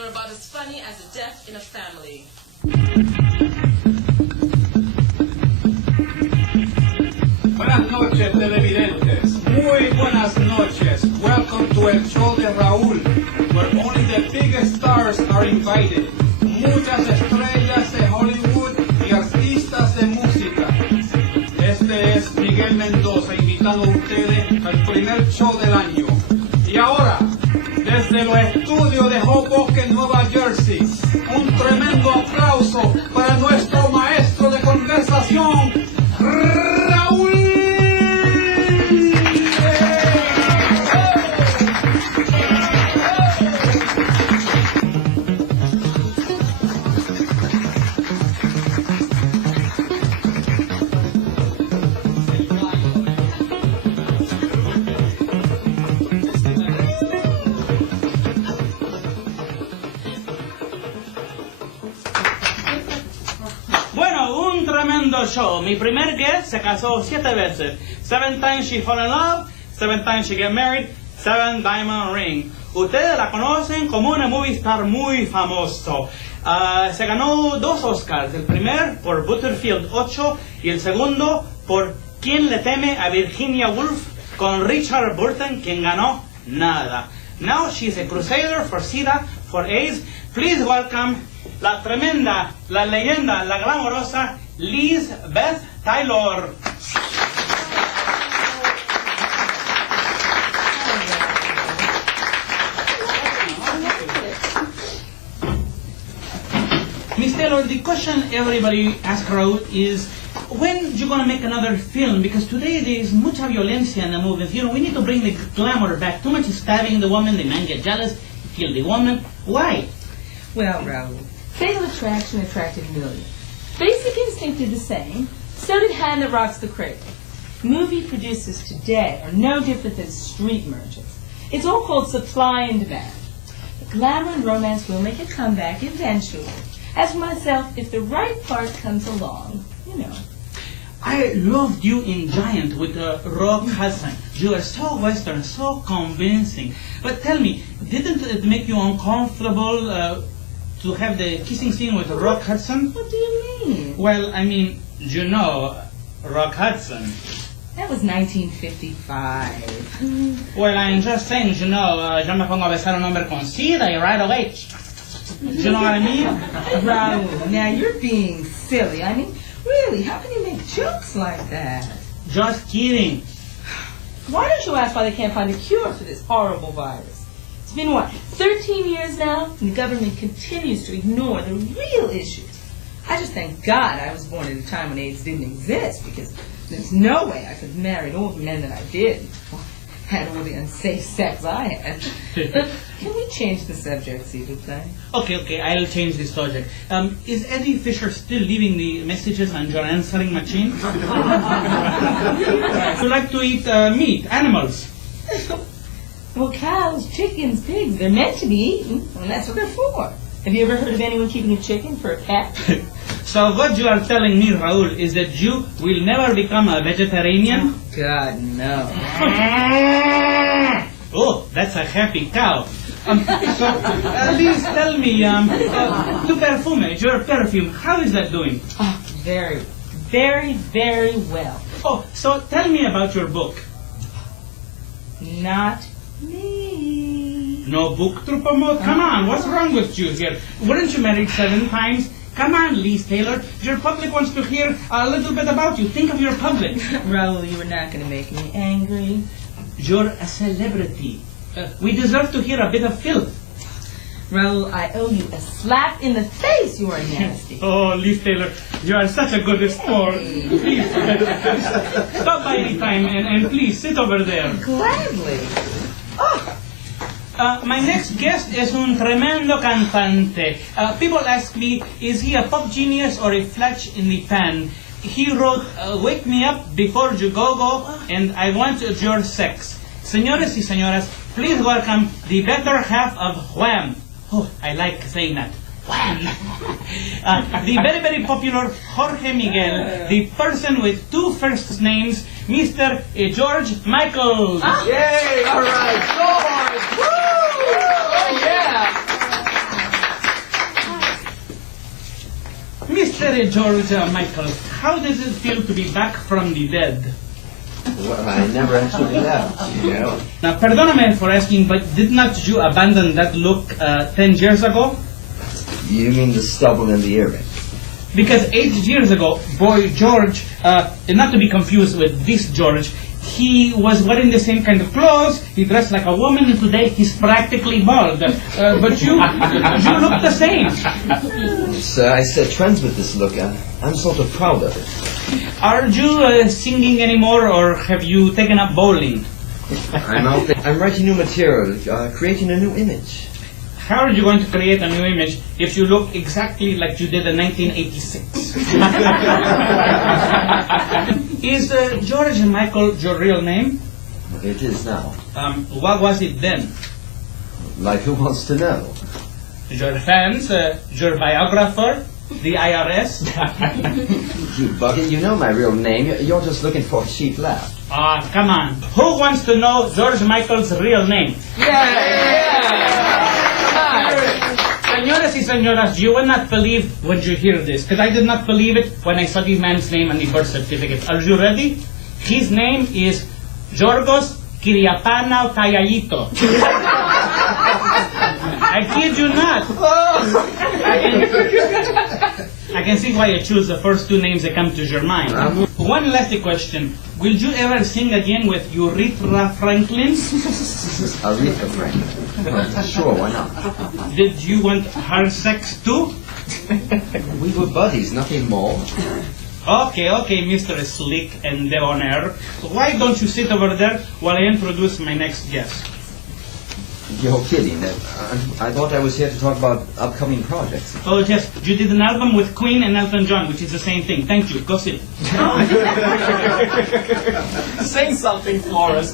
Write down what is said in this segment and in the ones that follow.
They're about as funny as a death in a family. Buenas noches, televidentes. Muy buenas noches. Welcome to el Show De Raul, where only the biggest stars are invited. Muchas estrellas de Hollywood y artistas de música. Este es Miguel Mendoza invitando a ustedes al primer show del año. Y ahora, desde los estudios de Hoboken, Nueva Jersey, un tremendo aplauso para nuestro maestro de conversación, Raúl. Show. Mi primer guest se casó 7 veces. 7 times she fell in love, 7 times she get married, 7 diamond ring. Ustedes la conocen como una movie star muy famoso. Se ganó 2 Oscars. El primer por Butterfield 8 y el segundo por ¿Quién le teme a Virginia Woolf? Con Richard Burton, quien ganó nada. Now she's a crusader for SIDA, for AIDS. Please welcome la tremenda, la leyenda, la glamorosa Lizbeth Taylor. Miss Taylor, the question everybody asks Raúl is, when you going to make another film? Because today there is mucha violencia in the movies. You know, we need to bring the glamour back. Too much stabbing the woman, the man get jealous, kill the woman. Why? Well, Raúl, fatal attraction attracted millions. Basic instinct did the same. So did Hand That Rocks the Cradle. Movie producers today are no different than street merchants. It's all called supply and demand. The glamour and romance will make a comeback eventually. As for myself, if the right part comes along, you know. I loved you in Giant with Rock Hudson. You are so Western, so convincing. But tell me, didn't it make you uncomfortable to have the kissing scene with Rock Hudson? What do you mean? Well, I mean, you know, Rock Hudson. That was 1955. Well, I'm just saying, you know, yo me pongo a besar a un hombre con SIDA y right away. You know what I mean? Raúl, now you're being silly. I mean, really, how can you make jokes like that? Just kidding. Why don't you ask why they can't find a cure for this horrible virus? It's been, what, 13 years now, and the government continues to ignore the real issues. I just thank God I was born at a time when AIDS didn't exist, because there's no way I could have married all the men that I did, had all the unsafe sex I had. But can we change the subject, s'il vous plaît? Okay, I'll change the subject. Is Eddie Fisher still leaving the messages on your answering machine? You like to eat meat, animals? Well, cows, chickens, pigs, they're meant to be eaten, and that's what they're for. Have you ever heard of anyone keeping a chicken for a pet? So what you are telling me, Raúl, is that you will never become a vegetarian? Oh, God, no. Oh, that's a happy cow. Please tell me, tu perfume, your perfume, how is that doing? Oh, very, very, very well. Oh, so tell me about your book. Not me. No book to promote? Come on, what's wrong with you here? Weren't you married 7 times? Come on, Liz Taylor. Your public wants to hear a little bit about you. Think of your public. Raúl, you were not going to make me angry. You're a celebrity. We deserve to hear a bit of filth. Raúl, I owe you a slap in the face. You are nasty. Oh, Liz Taylor, you are such a good sport. Please, stop by any time and please sit over there. Gladly. Oh. My next guest is un tremendo cantante. People ask me, is he a pop genius or a flash in the pan? He wrote, Wake Me Up Before You Go, and I Want Your Sex. Señores y señoras, please welcome the better half of Wham. Oh, I like saying that. Wham! The very, very popular Jorge Miguel, the person with 2 first names, Mr. George Michael. Yay! All right, George! Woo! Oh, yeah! Boy George Michael, how does it feel to be back from the dead? Well, I never actually left, you know. Now, perdóname for asking, but did not you abandon that look 10 years ago? You mean the stubble and the earring? Because 8 years ago, Boy George, not to be confused with this George, he was wearing the same kind of clothes, he dressed like a woman, and today he's practically bald. But you look the same. I set trends with this look. I'm sort of proud of it. Are you singing anymore, or have you taken up bowling? I'm out there. I'm writing new material, creating a new image. How are you going to create a new image if you look exactly like you did in 1986? Is George Michael your real name? It is now. What was it then? Like, who wants to know? Your fans, your biographer, the IRS? You bugging? You know my real name. You're just looking for a cheap laugh. Come on. Who wants to know George Michael's real name? Señoras y señoras, you will not believe when you hear this, because I did not believe it when I saw the man's name on the birth certificate. Are you ready? His name is Yorgos Kiriapanau Tayayito. I kid you not. I can see why you choose the first two names that come to your mind. One last question. Will you ever sing again with Aretha Franklin? Aretha Franklin. Sure, why not? Did you want her sex too? We were buddies, nothing more. Okay, Mr. Slick and Debonair. Why don't you sit over there while I introduce my next guest? You're kidding. I thought I was here to talk about upcoming projects. Oh, yes, you did an album with Queen and Elton John, which is the same thing. Thank you. Go sit. Sing something for us.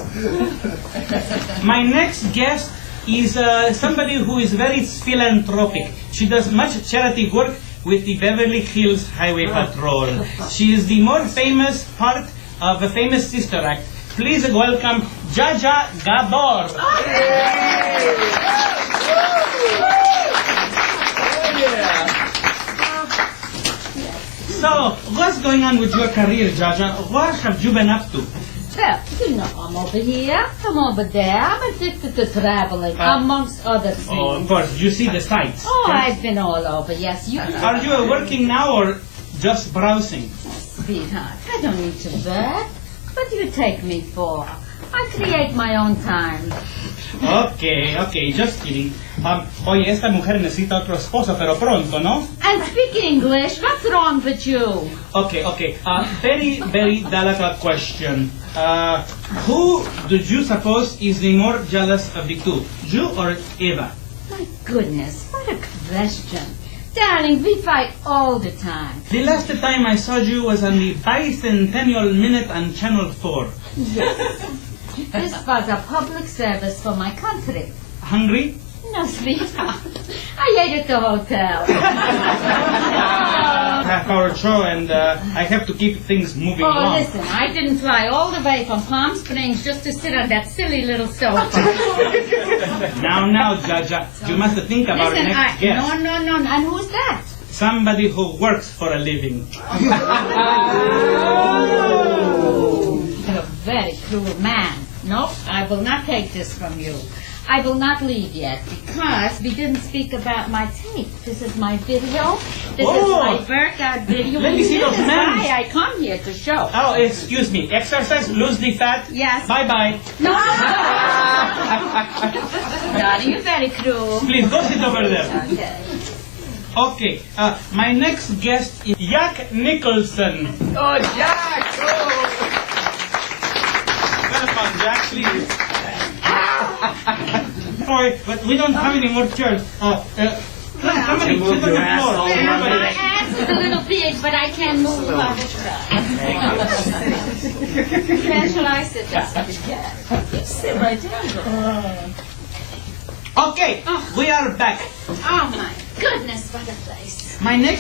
My next guest is somebody who is very philanthropic. She does much charity work with the Beverly Hills Highway Patrol. She is the more famous part of a famous sister act. Please welcome Zsa Zsa Gabor. So, what's going on with your career, Zsa Zsa? What have you been up to? Well, you know, I'm over here, I'm over there. I'm addicted to traveling, amongst other things. Oh, of course, you see the sights. Oh, I've been all over, yes. You Are you working now or just browsing? Sweetheart, I don't need to work. What do you take me for? I create my own time. Okay, just kidding. Oye, esta mujer necesita otro esposo, pero pronto, ¿no? And speak English, what's wrong with you? Okay. Very, very delicate question. Who do you suppose is the more jealous of the two, you or Eva? My goodness, what a question. Darling, we fight all the time. The last time I saw you was on the Bicentennial Minute on Channel 4. Yes. This was a public service for my country. Hungry? No, sweetheart. I ate at the hotel. Half-hour show, and I have to keep things moving along. Listen, I didn't fly all the way from Palm Springs just to sit on that silly little sofa. Now, Zsa Zsa, you must think about Listen, the next guest. No. And who's that? Somebody who works for a living. You're a very cruel man. Nope, I will not take this from you. I will not leave yet because we didn't speak about my tape. This is my video. This is my workout video. Let me see those This is hands. why I come here to show. Oh, excuse me. Exercise, lose the fat. Yes. Bye-bye. No. Darling, you're very cruel. Please, go sit over there. Okay. Okay, my next guest is Jack Nicholson. Oh, Jack! Oh. Welcome, Jack, please. Sorry, but we don't have any more chairs. Somebody sit on the floor. My ass is a little big, but I can move on the truck. Where shall I sit down? Sit right down. Okay, we are back. Oh my goodness, what a place. My next